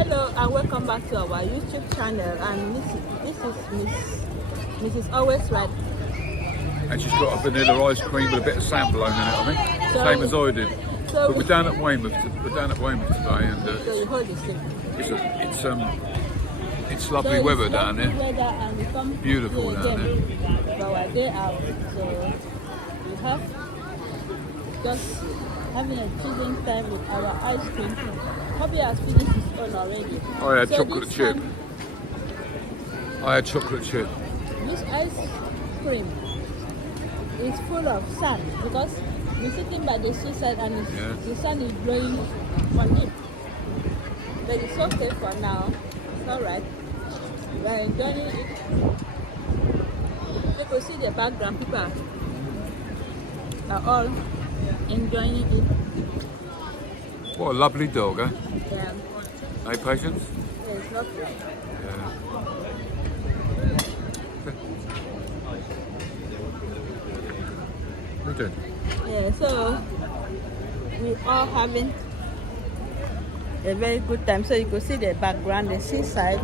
Hello and welcome back to our YouTube channel, and this is Mrs. Always Right. And she's got a vanilla ice cream with a bit of sandalone in it, I think. So- Same as I did. so But we're down at Weymouth. We're down at Weymouth today, and So you hold the stick. it's lovely weather down Lovely there. weather, and we come Beautiful here down again for our day out. So we have just having a chilling time with our ice cream. Hobby has finished his own already. I had So chocolate this chip. time, I had chocolate chip. This ice cream is full of sand because we're sitting by the seaside and the sun is blowing on it. But it's okay for now. It's alright. We're enjoying it. You can see the background. People are all enjoying it. What a lovely dog, eh? Yeah. Hey, Patience? Yeah, it's lovely. Yeah. We did. Yeah, so we are having a very good time. So you can see the background, the seaside.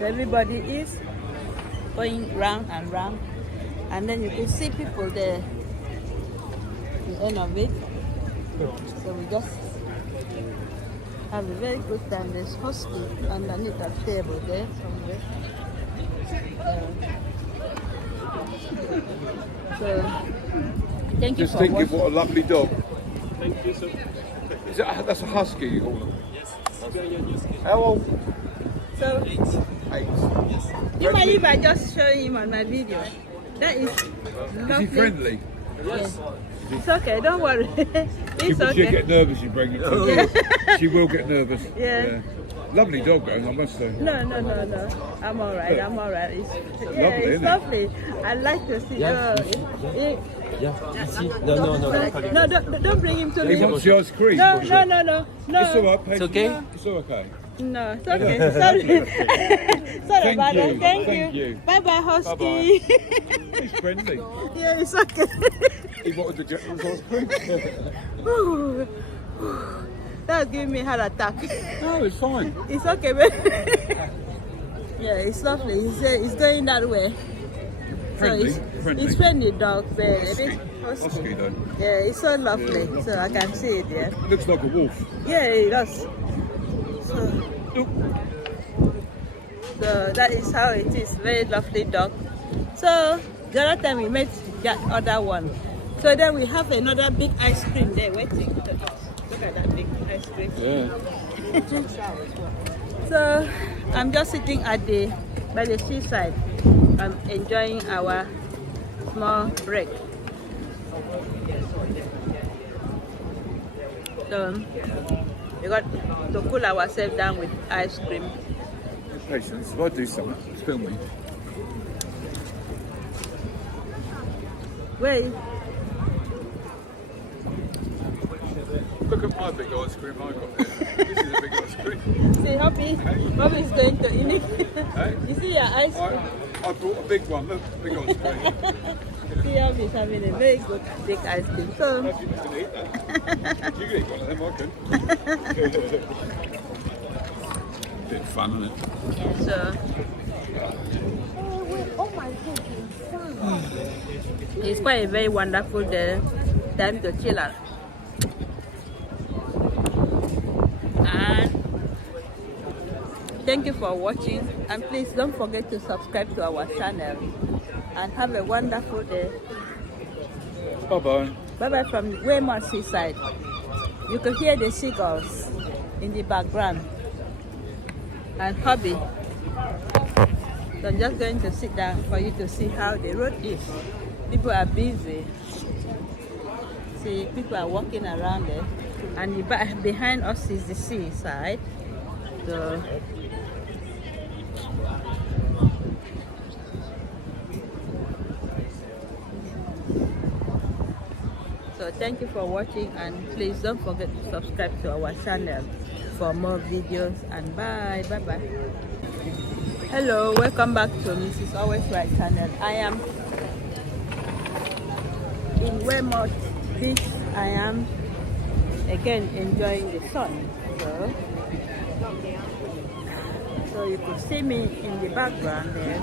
Everybody is going round and round, and then you can see people there. The end of it. So we just have a very good time. There's husky underneath that table there somewhere. So thank you Just for thinking, watching. what a lovely dog. Thank you, sir. That's a husky, you call them? Yes. Yes. How old? So 8. you mind if I just show him on my video? That is Is lovely. he friendly? Yes. It's okay, don't worry. It's She'll okay. get nervous you bring it to her. She will get nervous. Yeah. Lovely dog, though, I must say. No. I'm alright. I'm alright. It's lovely, it's isn't it? lovely. I like to see. Yeah. Yeah. Ici. No. Don't bring him to He me. wants the ice cream. No. It's all right, Patience. It's okay? It's all okay. No, it's okay. Sorry. Sorry Thank about you. that. Thank Thank you. you. Bye bye, Husky. Bye-bye. He's friendly. Yeah, it's okay. He wanted to get his ice cream. That was giving me a heart attack. No, it's fine. It's okay, man. Yeah, it's lovely. It's going that way. Friendly, So friendly. it's friendly dog, but a bit Husky, though. Yeah, it's so lovely. So I can see it, yeah. Looks like a wolf. Yeah, it does. So that is how it is. Very lovely dog. So the other time we met that other one. So then we have another big ice cream there waiting. Look at that big ice cream. Yeah. So I'm just sitting by the seaside. I'm enjoying our small break. So we got to cool ourselves down with ice cream. Patience, if I do something, film me. Wait, Look at my big ice cream I got there. This is a big ice cream. see, Hobby is going to eat. Hey? You see your ice cream? I brought a big one, look, big ice cream. See, Hobby is having a very good big ice cream. So, You can eat that. You can eat one of them, I can. Bit fun, isn't it? so it's quite a very wonderful time to chill out. And thank you for watching, and please don't forget to subscribe to our channel, and have a wonderful day. Bye-bye. Bye bye from Weymouth Seaside. You can hear the seagulls in the background. And Hobby. So I'm just going to sit down for you to see how the road is. People are busy. See, people are walking around there. And behind us is the seaside. So thank you for watching, and please don't forget to subscribe to our channel for more videos, and bye bye. Hello, welcome back to Mrs. Always Right channel. I am in Weymouth Beach. I am again enjoying the sun. So you could see me in the background there,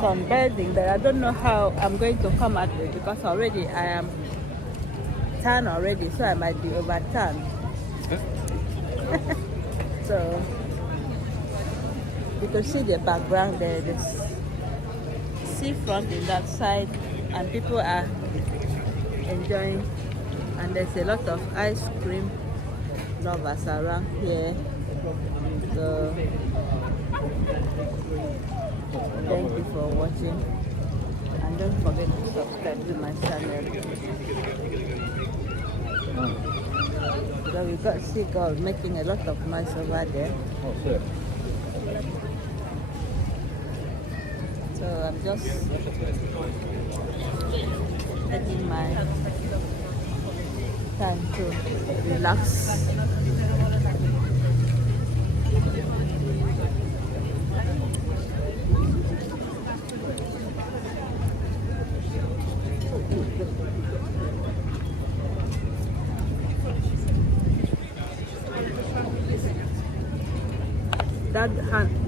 sunbathing, but I don't know how I'm going to come at it because already I am tan already, so I might be over tan. So you can see the background there, the seafront in that side, and people are enjoying, and there's a lot of ice cream lovers around here. So thank you for watching, and don't forget to subscribe to my channel. So we got seagulls making a lot of noise over there. Oh, sir. So I'm just taking my time to relax.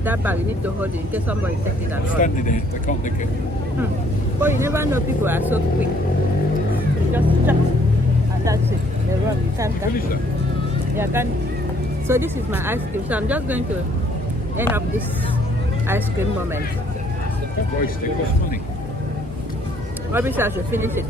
That bag you need to hold it in case somebody takes it and run. Standing here, they can't nick it. But you never know, people are so quick. Just chat and that's it. They run. You can't catch Finish it. that. Yeah, can. So this is my ice cream. So I'm just going to end up this ice cream moment. Don't waste it, costs money. Obviously, I should finish it.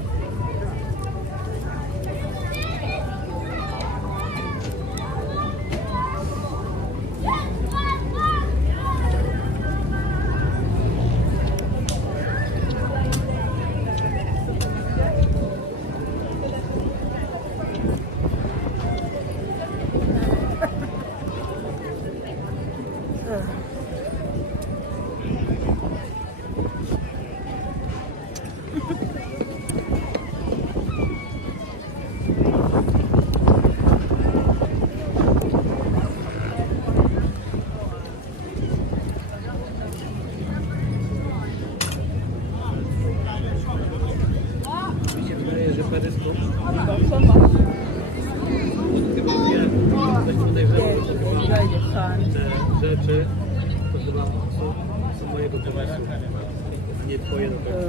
Thank you so much. Enjoy the sun. Rzeczy, to chyba są mojego pomysłu, a nie twoje do tego.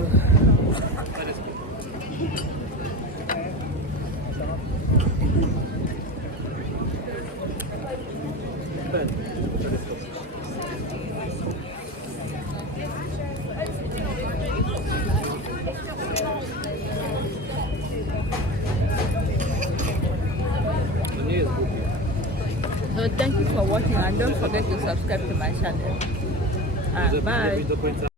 To nie jest głupie. So thank you for watching, and don't forget to subscribe to my channel. Bye. Do końca.